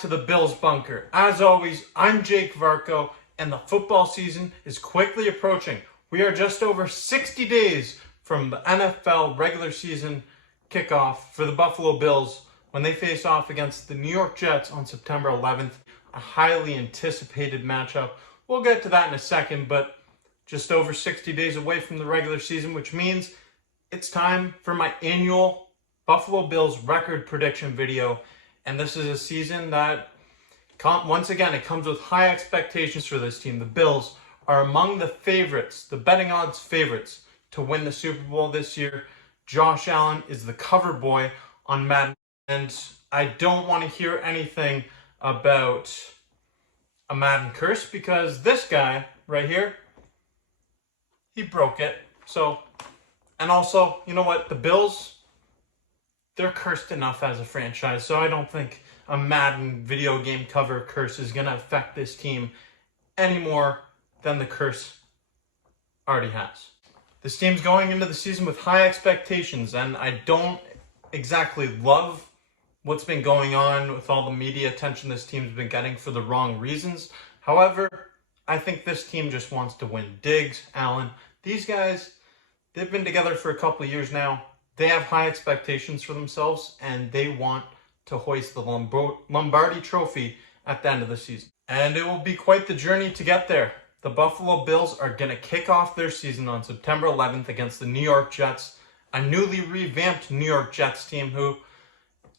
to the Bills bunker. As always, I'm Jake Varcoe, and the football season is quickly approaching. We are just over 60 days from the NFL regular season kickoff for the Buffalo Bills when they face off against the New York Jets on September 11th, a highly anticipated matchup. We'll get to that in a second, but just over 60 days away from the regular season, which means it's time for my annual Buffalo Bills record prediction video. And this is a season that, once again, it comes with high expectations for this team. The Bills are among the favorites, the betting odds favorites, to win the Super Bowl this year. Josh Allen is the cover boy on Madden. And I don't want to hear anything about a Madden curse because this guy right here, he broke it. And also, you know what? The Bills, they're cursed enough as a franchise, so I don't think a Madden video game cover curse is going to affect this team any more than the curse already has. This team's going into the season with high expectations, and I don't exactly love what's been going on with all the media attention this team's been getting for the wrong reasons. However, I think this team just wants to win. Diggs, Allen, these guys, they've been together for a couple of years now. They have high expectations for themselves, and they want to hoist the Lombardi Trophy at the end of the season. And it will be quite the journey to get there. The Buffalo Bills are going to kick off their season on September 11th against the New York Jets, a newly revamped New York Jets team who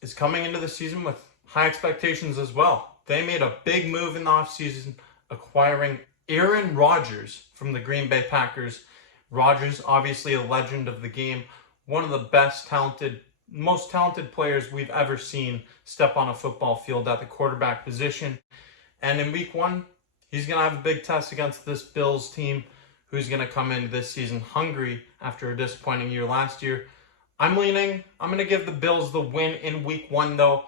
is coming into the season with high expectations as well. They made a big move in the offseason, acquiring Aaron Rodgers from the Green Bay Packers. Rodgers, obviously a legend of the game, one of the most talented players we've ever seen step on a football field at the quarterback position. And in week one, he's going to have a big test against this Bills team who's going to come into this season hungry after a disappointing year last year. I'm going to give the Bills the win in week one, though.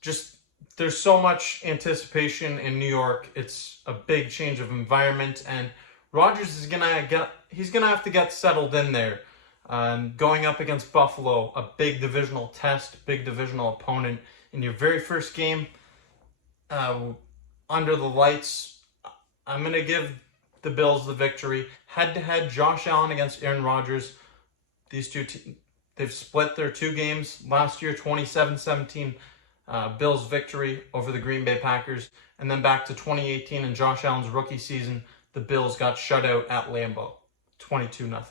Just, there's so much anticipation in New York. It's a big change of environment, and Rodgers is going to have to get settled in there. Going up against Buffalo, a big divisional test, big divisional opponent in your very first game under the lights. I'm going to give the Bills the victory. Head-to-head, Josh Allen against Aaron Rodgers. These two they've split their two games. Last year, 27-17, Bills victory over the Green Bay Packers. And then back to 2018 and Josh Allen's rookie season, the Bills got shut out at Lambeau, 22-0.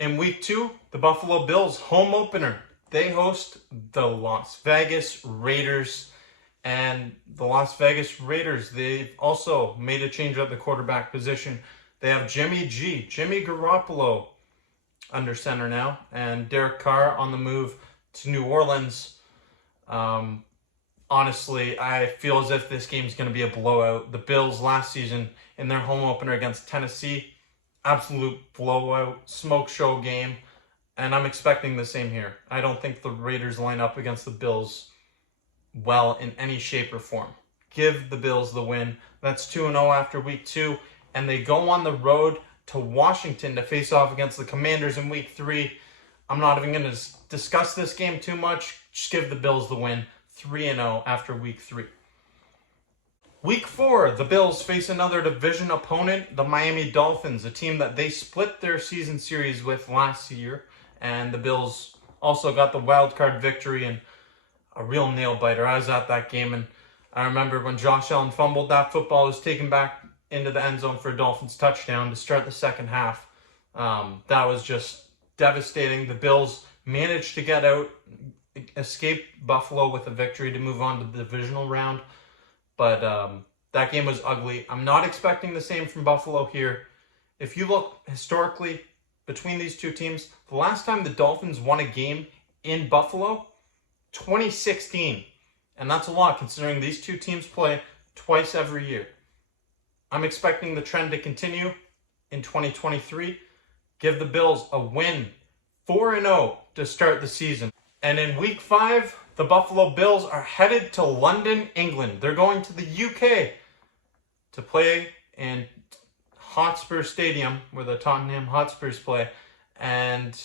In week two, the Buffalo Bills home opener. They host the Las Vegas Raiders. And the Las Vegas Raiders, they've also made a change at the quarterback position. They have Jimmy Garoppolo under center now, and Derek Carr on the move to New Orleans. Honestly, I feel as if this game's going to be a blowout. The Bills last season in their home opener against Tennessee, absolute blowout, smoke show game, and I'm expecting the same here. I don't think the Raiders line up against the Bills well in any shape or form. Give the Bills the win. That's 2-0 after week two, and they go on the road to Washington to face off against the Commanders in week three. I'm not even going to discuss this game too much. Just give the Bills the win. 3-0 after week three. Week four, the Bills face another division opponent, the Miami Dolphins, a team that they split their season series with last year. And the Bills also got the wild card victory and a real nail biter. I was at that game, and I remember when Josh Allen fumbled that football, was taken back into the end zone for a Dolphins touchdown to start the second half. That was just devastating. The Bills managed to get out, escape Buffalo with a victory to move on to the divisional round. But that game was ugly. I'm not expecting the same from Buffalo here. If you look historically between these two teams, the last time the Dolphins won a game in Buffalo, 2016. And that's a lot considering these two teams play twice every year. I'm expecting the trend to continue in 2023. Give the Bills a win, 4-0 to start the season. And in week five, the Buffalo Bills are headed to London, England. They're going to the UK to play in Hotspur Stadium, where the Tottenham Hotspurs play. And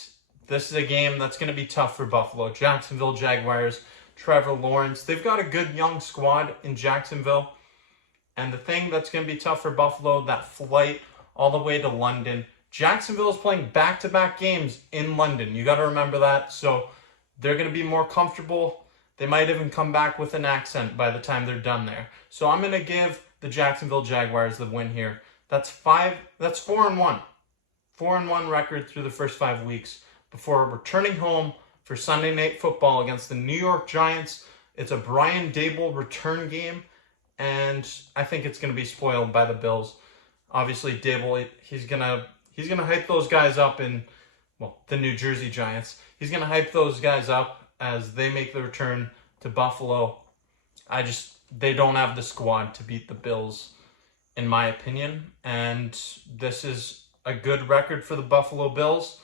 this is a game that's going to be tough for Buffalo. Jacksonville Jaguars, Trevor Lawrence. They've got a good young squad in Jacksonville. And the thing that's going to be tough for Buffalo, that flight all the way to London. Jacksonville is playing back-to-back games in London. You got to remember that. So they're going to be more comfortable. They might even come back with an accent by the time they're done there. So I'm going to give the Jacksonville Jaguars the win here. That's 4-1. 4-1 record through the first 5 weeks before returning home for Sunday Night Football against the New York Giants. It's a Brian Daboll return game, and I think it's going to be spoiled by the Bills. Obviously, Daboll, he's gonna hype those guys up the New Jersey Giants. He's gonna hype those guys up as they make the return to Buffalo. They don't have the squad to beat the Bills, in my opinion. And this is a good record for the Buffalo Bills.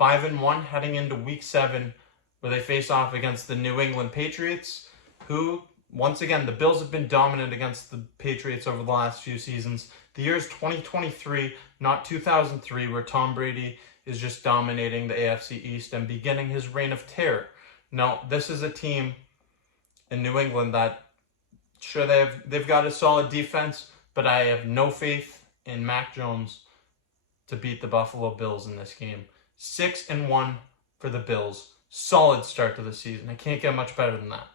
5-1 heading into Week 7, where they face off against the New England Patriots, who, once again, the Bills have been dominant against the Patriots over the last few seasons. The year is 2023, not 2003, where Tom Brady is just dominating the AFC East and beginning his reign of terror. No, this is a team in New England that, sure, they've got a solid defense, but I have no faith in Mac Jones to beat the Buffalo Bills in this game. 6-1 for the Bills. Solid start to the season. I can't get much better than that.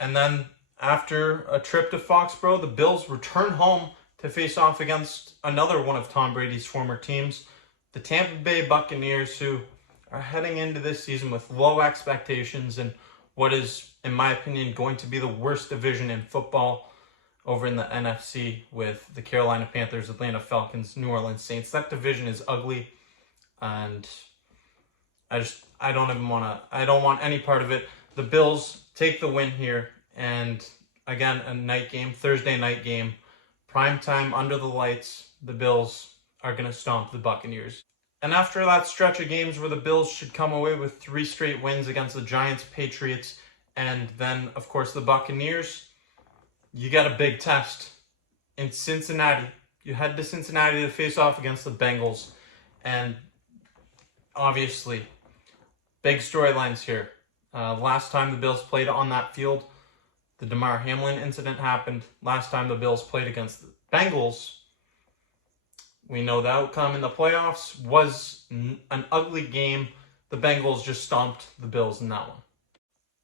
And then after a trip to Foxborough, the Bills return home to face off against another one of Tom Brady's former teams, the Tampa Bay Buccaneers, who are heading into this season with low expectations and what is, in my opinion, going to be the worst division in football over in the NFC with the Carolina Panthers, Atlanta Falcons, New Orleans Saints. That division is ugly, and I don't want any part of it. The Bills take the win here, and again, a night game, Thursday night game, prime time under the lights. The Bills are going to stomp the Buccaneers. And after that stretch of games where the Bills should come away with 3 straight wins against the Giants, Patriots, and then, of course, the Buccaneers, you got a big test in Cincinnati. You head to Cincinnati to face off against the Bengals, and obviously, big storylines here. Last time the Bills played on that field, the Damar Hamlin incident happened. Last time the Bills played against the Bengals, we know the outcome in the playoffs was an ugly game. The Bengals just stomped the Bills in that one.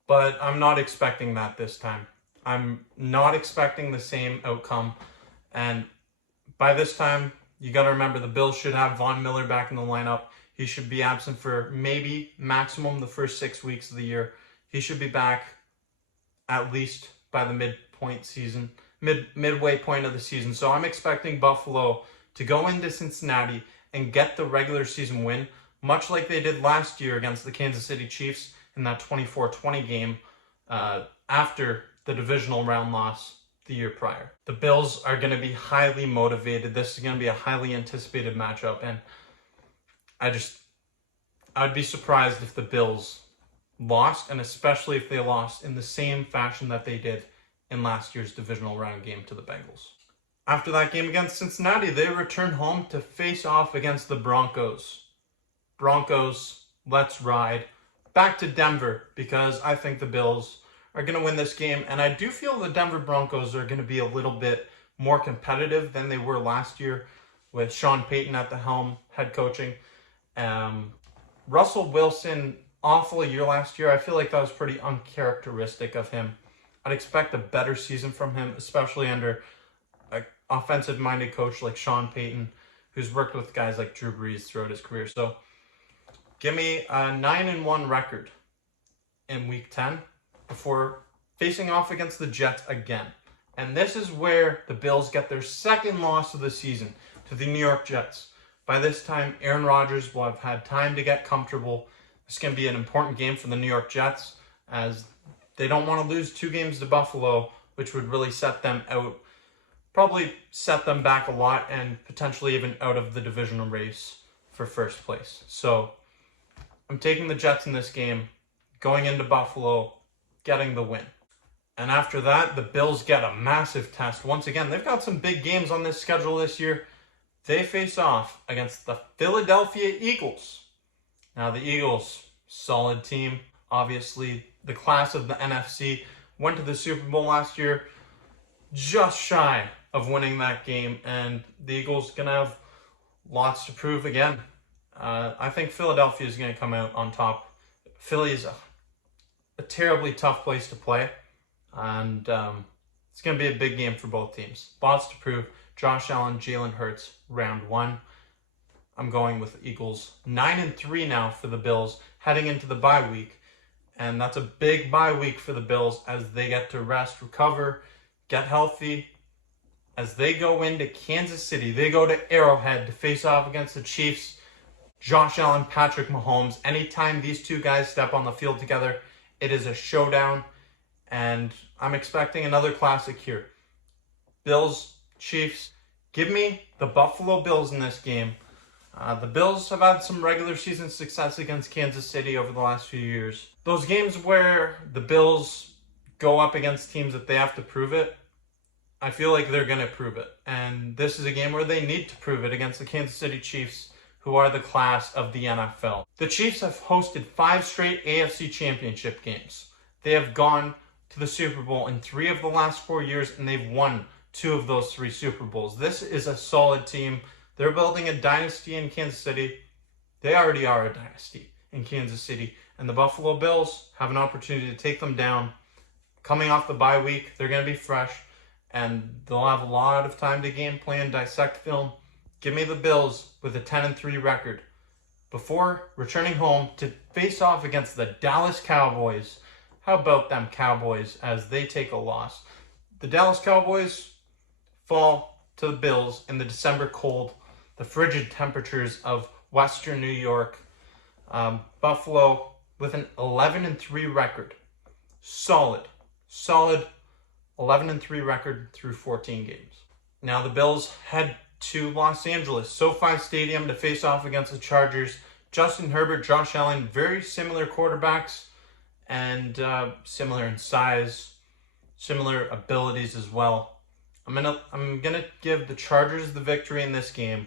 But I'm not expecting that this time. I'm not expecting the same outcome. And by this time, you got to remember the Bills should have Von Miller back in the lineup. He should be absent for maybe maximum the first 6 weeks of the year. He should be back at least by the midway point of the season. So I'm expecting Buffalo to go into Cincinnati and get the regular season win, much like they did last year against the Kansas City Chiefs in that 24-20 game after the divisional round loss the year prior. The Bills are going to be highly motivated. This is going to be a highly anticipated matchup, and I'd be surprised if the Bills lost, and especially if they lost in the same fashion that they did in last year's divisional round game to the Bengals. After that game against Cincinnati, they return home to face off against the Broncos. Broncos, let's ride. Back to Denver, because I think the Bills are going to win this game, and I do feel the Denver Broncos are going to be a little bit more competitive than they were last year with Sean Payton at the helm, head coaching. Russell Wilson, awful year last year. I feel like that was pretty uncharacteristic of him. I'd expect a better season from him, especially under an offensive-minded coach like Sean Payton, who's worked with guys like Drew Brees throughout his career. So give me a 9-1 record in Week 10 before facing off against the Jets again. And this is where the Bills get their second loss of the season to the New York Jets. By this time, Aaron Rodgers will have had time to get comfortable. It's going to be an important game for the New York Jets, as they don't want to lose 2 games to Buffalo, which would really set them out, probably set them back a lot, and potentially even out of the divisional race for first place. So I'm taking the Jets in this game, going into Buffalo, getting the win. And after that, the Bills get a massive test. Once again, they've got some big games on this schedule this year. They face off against the Philadelphia Eagles. Now, the Eagles, solid team. Obviously, the class of the NFC, went to the Super Bowl last year, just shy of winning that game, and the Eagles going to have lots to prove again. I think Philadelphia is going to come out on top. Philly is a terribly tough place to play, and it's going to be a big game for both teams. Lots to prove. Josh Allen, Jalen Hurts, round one. I'm going with Eagles. 9-3 now for the Bills, heading into the bye week. And that's a big bye week for the Bills as they get to rest, recover, get healthy. As they go into Kansas City, they go to Arrowhead to face off against the Chiefs. Josh Allen, Patrick Mahomes. Anytime these two guys step on the field together, it is a showdown. And I'm expecting another classic here. Bills, Chiefs. Give me the Buffalo Bills in this game. The Bills have had some regular season success against Kansas City over the last few years. Those games where the Bills go up against teams that they have to prove it, I feel like they're going to prove it. And this is a game where they need to prove it against the Kansas City Chiefs, who are the class of the NFL. The Chiefs have hosted 5 straight AFC Championship games. They have gone to the Super Bowl in 3 of the last 4 years, and they've won 2 of those 3 Super Bowls. This is a solid team. They're building a dynasty in Kansas City. They already are a dynasty in Kansas City. And the Buffalo Bills have an opportunity to take them down. Coming off the bye week, they're going to be fresh. And they'll have a lot of time to game plan, dissect film. Give me the Bills with a 10-3 record before returning home to face off against the Dallas Cowboys. How about them Cowboys as they take a loss? The Dallas Cowboys fall to the Bills in the December cold, the frigid temperatures of Western New York. Buffalo with an 11-3 record. Solid 11-3 record through 14 games. Now the Bills head to Los Angeles, SoFi Stadium, to face off against the Chargers. Justin Herbert, Josh Allen, very similar quarterbacks and similar in size, similar abilities as well. I'm gonna give the Chargers the victory in this game.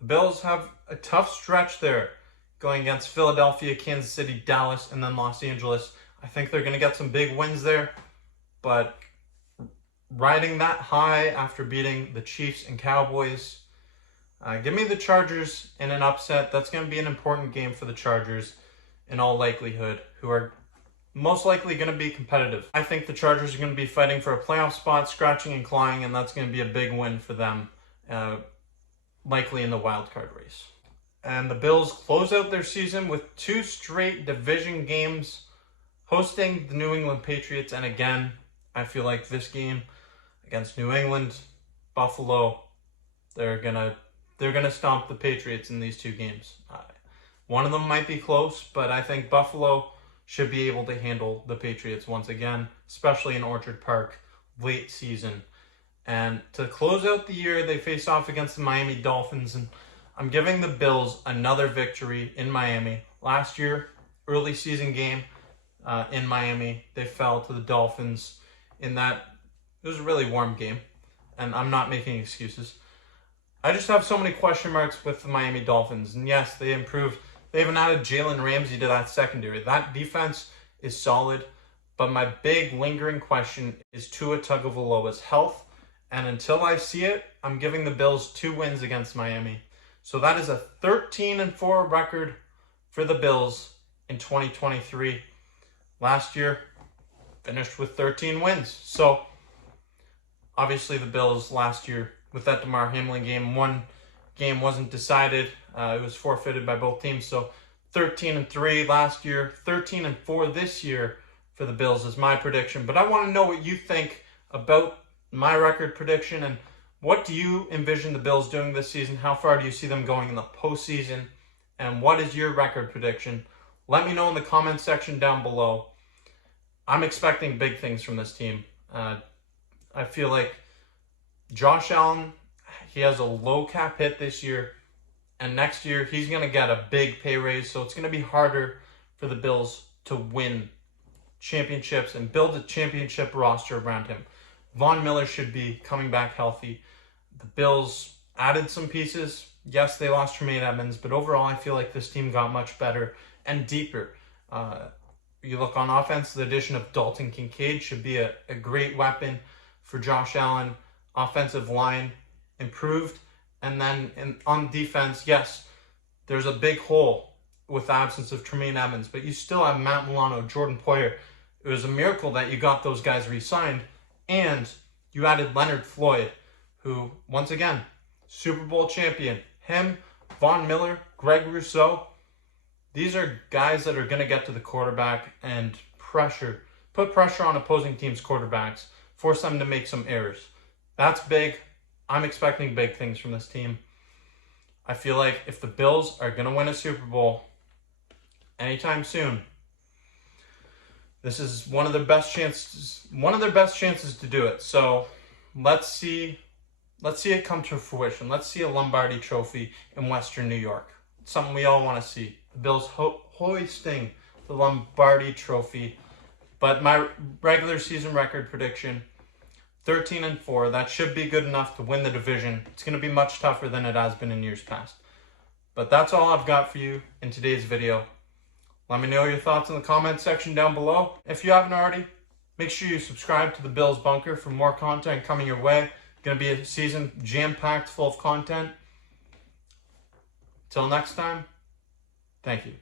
The Bills have a tough stretch there, going against Philadelphia, Kansas City, Dallas, and then Los Angeles. I think they're gonna get some big wins there, but riding that high after beating the Chiefs and Cowboys, give me the Chargers in an upset. That's going to be an important game for the Chargers in all likelihood, who are most likely going to be competitive. I think the Chargers are going to be fighting for a playoff spot, scratching and clawing, and that's going to be a big win for them, likely in the wild card race. And the Bills close out their season with 2 straight division games, hosting the New England Patriots. And again, I feel like this game against New England, Buffalo, they're gonna stomp the Patriots in these 2 games. One of them might be close, but I think Buffalo should be able to handle the Patriots once again, especially in Orchard Park, late season. And to close out the year, they face off against the Miami Dolphins, and I'm giving the Bills another victory in Miami. Last year, early season game in Miami, they fell to the Dolphins in that. It was a really warm game, and I'm not making excuses. I just have so many question marks with the Miami Dolphins. And yes, they improved. They even added Jalen Ramsey to that secondary. That defense is solid, but my big lingering question is Tua Tagovailoa's health. And until I see it, I'm giving the Bills 2 wins against Miami. So that is a 13-4 record for the Bills in 2023. Last year, finished with 13 wins. So obviously, the Bills last year, with that Damar Hamlin game, one game wasn't decided. It was forfeited by both teams. So 13-3 last year, 13-4 this year for the Bills is my prediction. But I want to know what you think about my record prediction, and what do you envision the Bills doing this season? How far do you see them going in the postseason? And what is your record prediction? Let me know in the comments section down below. I'm expecting big things from this team. I feel like Josh Allen, he has a low cap hit this year, and next year he's going to get a big pay raise, so it's going to be harder for the Bills to win championships and build a championship roster around him. Von Miller should be coming back healthy. The Bills added some pieces. Yes, they lost Tremaine Edmonds, but overall I feel like this team got much better and deeper. You look on offense, the addition of Dalton Kincaid should be a great weapon for Josh Allen. Offensive line improved. And then on defense, yes, there's a big hole with the absence of Tremaine Evans, but you still have Matt Milano, Jordan Poyer. It was a miracle that you got those guys re-signed, and you added Leonard Floyd, who, once again, Super Bowl champion. Him, Von Miller, Greg Rousseau, these are guys that are going to get to the quarterback and put pressure on opposing teams' quarterbacks, force them to make some errors. That's big. I'm expecting big things from this team. I feel like if the Bills are going to win a Super Bowl anytime soon, this is one of their best chances to do it. So let's see it come to fruition. Let's see a Lombardi trophy in Western New York. It's something we all want to see. The Bills hoisting the Lombardi trophy. But my regular season record prediction, 13-4. That should be good enough to win the division. It's going to be much tougher than it has been in years past. But that's all I've got for you in today's video. Let me know your thoughts in the comment section down below. If you haven't already, make sure you subscribe to the Bills Bunker for more content coming your way. Going to be a season jam-packed full of content. Till next time, thank you.